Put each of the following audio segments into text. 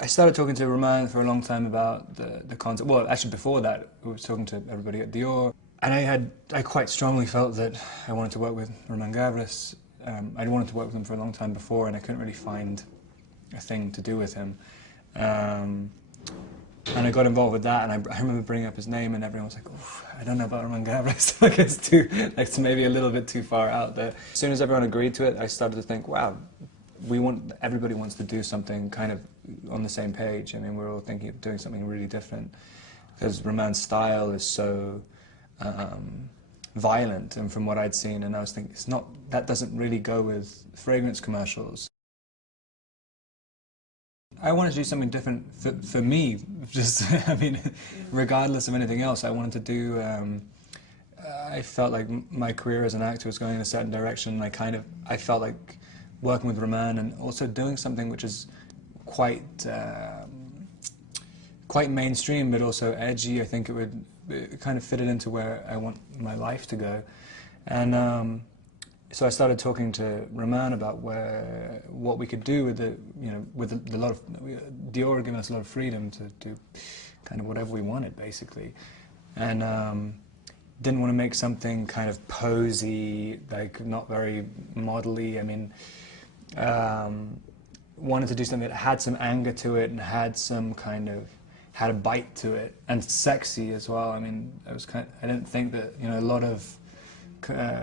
I started talking to Roman for a long time about the concept. Well, actually before that, we were talking to everybody at DIOR. And I quite strongly felt that I wanted to work with Roman Gavras. I'd wanted to work with him for a long time before, and I couldn't really find a thing to do with him. And I got involved with that, and I remember bringing up his name, and everyone was like, "Oof, I don't know about Roman Gavras." Like it's maybe a little bit too far out there. As soon as everyone agreed to it, I started to think, wow, everybody wants to do something kind of on the same page. I mean, we're all thinking of doing something really different, because Roman's style is so violent, and from what I'd seen, and I was thinking, that doesn't really go with fragrance commercials. I wanted to do something different for me, just, I mean, regardless of anything else. I wanted to do, I felt like my career as an actor was going in a certain direction, and I felt like working with Roman and also doing something which is quite mainstream, but also edgy. I think it kind of fitted into where I want my life to go. And so I started talking to Roman about what we could do with a lot of DIOR had given us a lot of freedom to do kind of whatever we wanted, basically, and didn't want to make something kind of posy, like not very modelly. I mean, wanted to do something that had some anger to it and had a bite to it, and sexy as well. I mean, I didn't think that, a lot of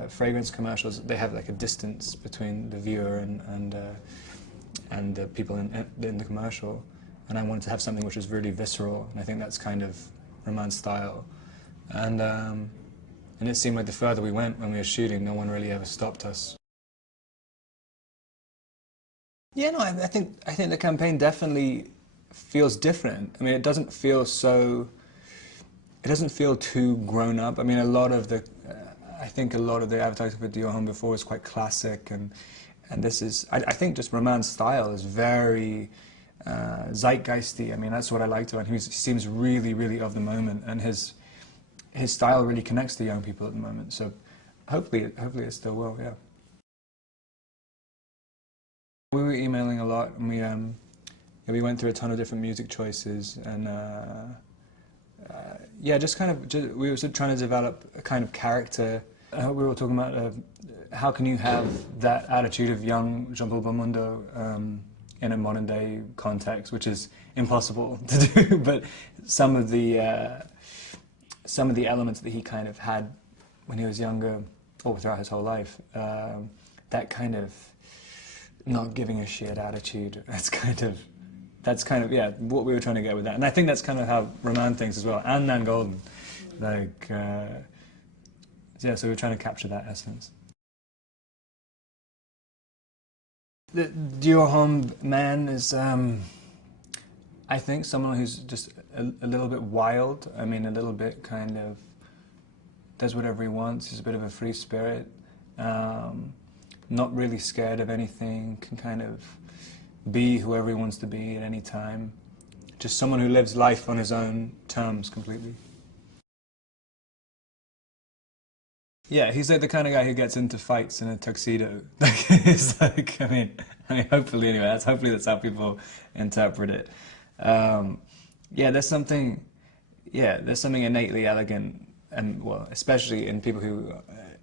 fragrance commercials, they have like a distance between the viewer and the people in the commercial, and I wanted to have something which was really visceral, and I think that's kind of Roman's style. And it seemed like the further we went when we were shooting, no one really ever stopped us. Yeah, no, I think the campaign definitely feels different. I mean, it doesn't feel too grown up. I mean, I think a lot of the advertising for DIOR HOMME before was quite classic, and this is, I think just Roman's style is very zeitgeisty. I mean, that's what I liked about him. He seems really, really of the moment, and his style really connects to young people at the moment. So hopefully it still will, yeah. We were emailing a lot, and we went through a ton of different music choices, and yeah, we were trying to develop a kind of character. We were talking about how can you have that attitude of young Jean-Paul Belmondo in a modern day context, which is impossible to do, but some of the elements that he kind of had when he was younger, or throughout his whole life, that kind of not giving a shit attitude, that's kind of, yeah, what we were trying to get with that. And I think that's kind of how Roman thinks as well, and Nan Golden. Like, yeah, so we're trying to capture that essence. The DIOR HOMME man is, I think, someone who's just a little bit wild. I mean, a little bit kind of does whatever he wants. He's a bit of a free spirit. Not really scared of anything, can kind of be whoever he wants to be at any time. Just someone who lives life on his own terms completely. Yeah, he's like the kind of guy who gets into fights in a tuxedo. It's like, I mean, hopefully anyway, hopefully that's how people interpret it. Yeah, there's something innately elegant, and well, especially in people who,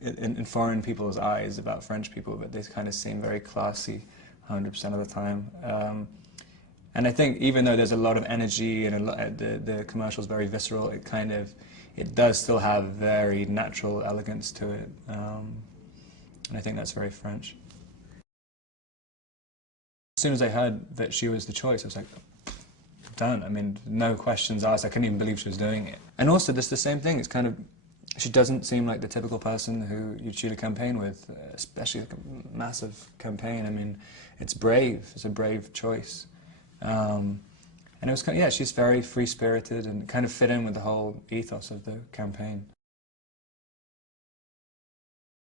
in foreign people's eyes about French people, but they kind of seem very classy 100% of the time. And I think even though there's a lot of energy and the commercial's very visceral, it does still have very natural elegance to it. And I think that's very French. As soon as I heard that she was the choice, I was like, done. I mean, no questions asked. I couldn't even believe she was doing it. And also, just the same thing. It's kind of, she doesn't seem like the typical person who you'd shoot a campaign with, especially like a massive campaign. I mean, it's brave. It's a brave choice. And it was kind of, yeah, she's very free-spirited and kind of fit in with the whole ethos of the campaign.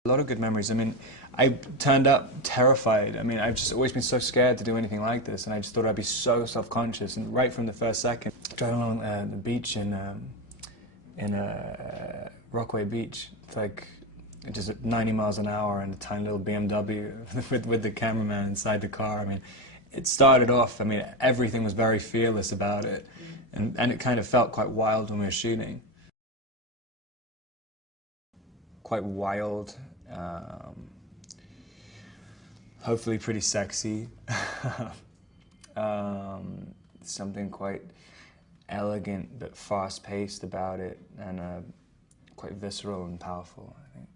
A lot of good memories. I mean, I turned up terrified. I mean, I've just always been so scared to do anything like this, and I just thought I'd be so self-conscious. And right from the first second, driving along the beach in Rockaway Beach, it's like just at 90 miles an hour in a tiny little BMW with the cameraman inside the car. I mean, it started off, I mean, everything was very fearless about it, and it kind of felt quite wild when we were shooting. Quite wild, hopefully pretty sexy, something quite elegant but fast-paced about it, and quite visceral and powerful, I think.